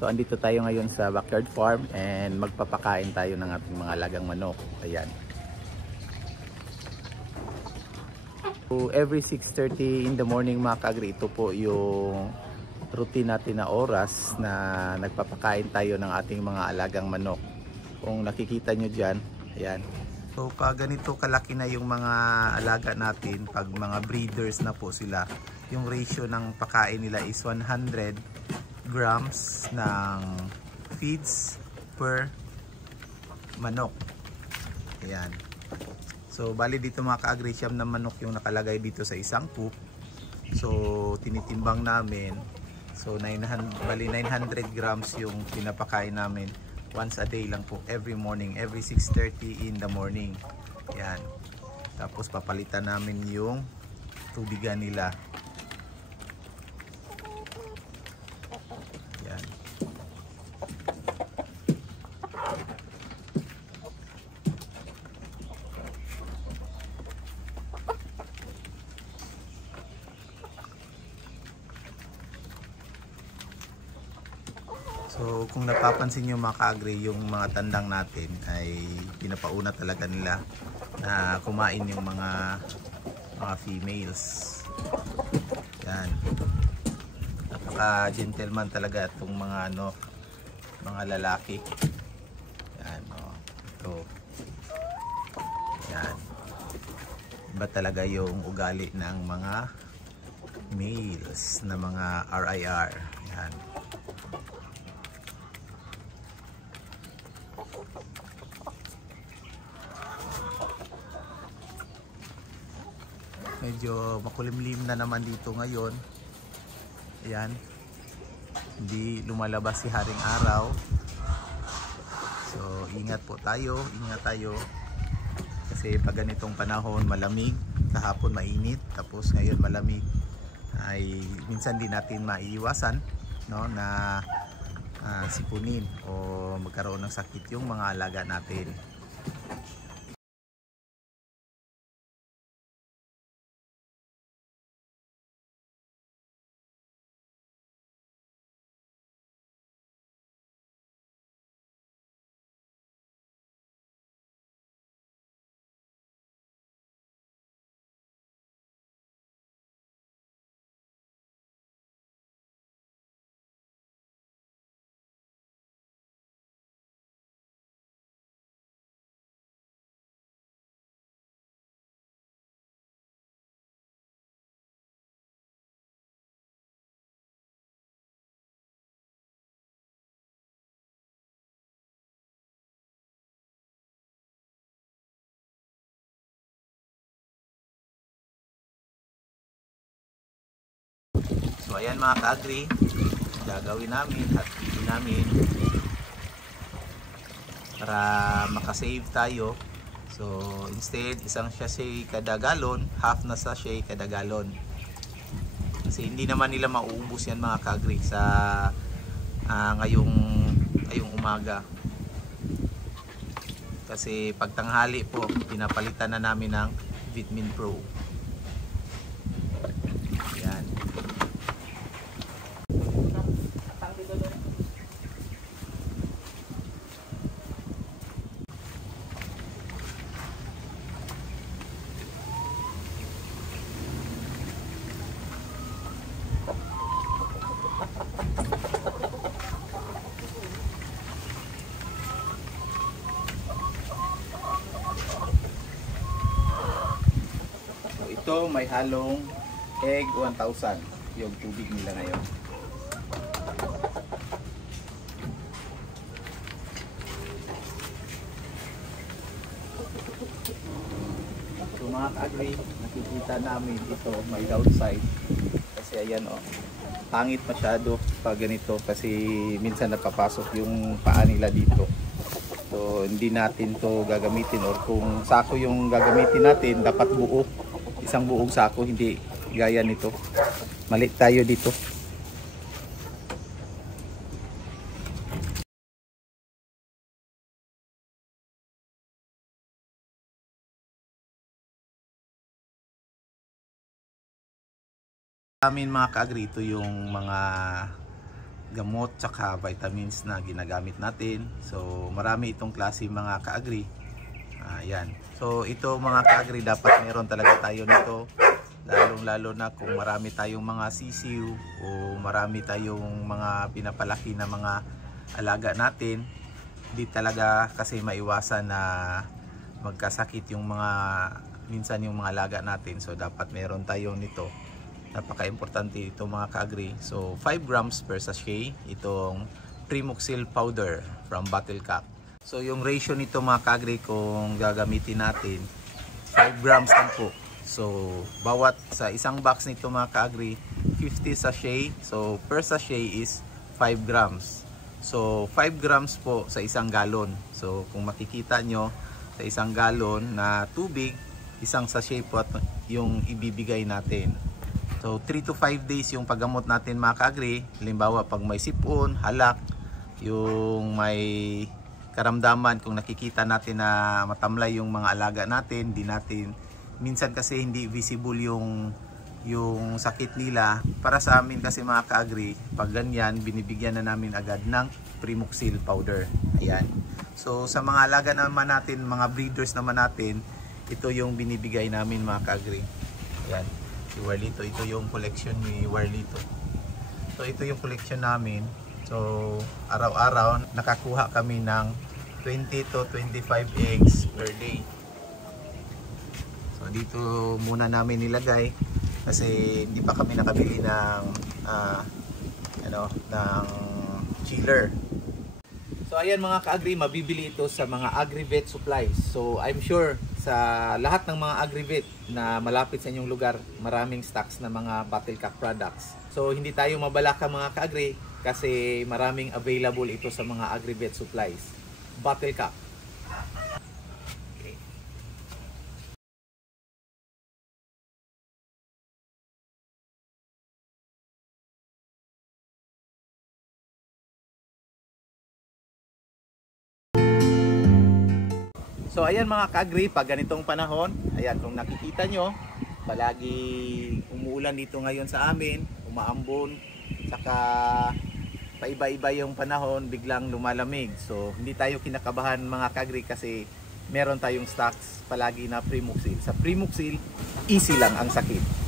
So andito tayo ngayon sa backyard farm and magpapakain tayo ng ating mga alagang manok. Ayan. So every 6:30 in the morning mga ka-agri, ito po yung routine natin na oras na nagpapakain tayo ng ating mga alagang manok. Kung nakikita nyo dyan, ayan. So pag ganito kalaki na yung mga alaga natin, pag mga breeders na po sila, yung ratio ng pakain nila is 100 grams ng feeds per manok. Ayan. So bali dito mga ka-agri, siyam na manok yung nakalagay dito sa isang coop. So tinitimbang namin. So 900 grams yung pinapakain namin once a day lang po, every morning, every 6:30 in the morning. Ayan. Tapos papalitan namin yung tubigan nila. Ayan. So kung napapansin nyo mga ka-agri, yung mga tandang natin ay pinapauna talaga nila na kumain yung mga females. Yan. Napaka gentleman talaga itong mga mga lalaki. Yan, oh. Ito. Yan. Iba talaga yung ugali ng mga males na mga RIR. Yan. Medyo makulimlim na naman dito ngayon. Ayan. Hindi lumalabas si haring araw. So ingat po tayo, ingat tayo. Kasi pag ganitong panahon malamig, kahapon mainit, tapos ngayon malamig, ay minsan din natin maiiwasan, no, na sipunin o magkaroon ng sakit yung mga alaga natin. So ayan mga ka-agri, gagawin namin at pili namin para makasave tayo. So instead, isang sachet kada galon, half na sachet kada galon. Kasi hindi naman nila mauubos yan mga ka-agri sa ngayong umaga. Kasi pag tanghali po, pinapalitan na namin ng Vitamin Pro. Ayan. Ito may halong egg 1,000 yung tubig nila ngayon. So mga ka-agri, nakikita namin ito may downside kasi ayan o, pangit masyado pag ganito kasi minsan napapasok yung paa nila dito. So hindi natin to gagamitin, or kung sako yung gagamitin natin, dapat buo. Isang buong sako, hindi gaya nito. Mali tayo dito. Amin mga ka-agri, ito yung mga gamot tsaka vitamins na ginagamit natin. So marami itong klase mga ka-agri. Ayan. So ito mga ka-agri, dapat meron talaga tayo nito. Lalong-lalo na kung marami tayong mga sisiw o marami tayong mga pinapalaki na mga alaga natin. Di talaga kasi maiwasan na magkasakit yung minsan yung mga alaga natin. So dapat meron tayo nito. Napaka-importante ito mga ka-agri. So 5 grams per sachet itong Primoxil powder from Bottle Cap. So yung ratio nito mga ka-agri kung gagamitin natin, 5 grams lang po. So bawat sa isang box nito mga ka-agri, 50 sachet. So per sachet is 5 grams. So 5 grams po sa isang galon. So kung makikita nyo, sa isang galon na tubig, isang sachet po yung ibibigay natin. So 3 to 5 days yung paggamot natin mga ka-agri. Halimbawa pag may sipon, halak, yung may karamdaman, kung nakikita natin na matamlay yung mga alaga natin, minsan kasi hindi visible yung sakit nila. Para sa amin kasi mga ka-agri, pag ganyan, binibigyan na namin agad ng Primoxil powder. Ayan. So sa mga alaga naman natin, mga breeders naman natin, ito yung binibigay namin mga ka-agri. Ayan. Si Warlito, ito yung collection ni Warlito. So ito yung collection namin. So araw-araw nakakuha kami ng 20 to 25 eggs per day. So dito muna namin nilagay kasi hindi pa kami nakabili ng ng chiller. So ayan mga ka-agri, mabibili ito sa mga AgriVet supplies. So I'm sure sa lahat ng mga AgriVet na malapit sa inyong lugar, maraming stocks na mga Bottle Cap products. So hindi tayo mabalaka mga ka-agri kasi maraming available ito sa mga AgriVet supplies. Bottle Cap. So ayan mga ka-agri, pag ganitong panahon, ayan kung nakikita nyo, palagi umuulan dito ngayon sa amin, umaambon, saka paiba-iba yung panahon, biglang lumalamig. So hindi tayo kinakabahan mga ka-agri kasi meron tayong stocks palagi na Primoxil. Sa Primoxil, easy lang ang sakit.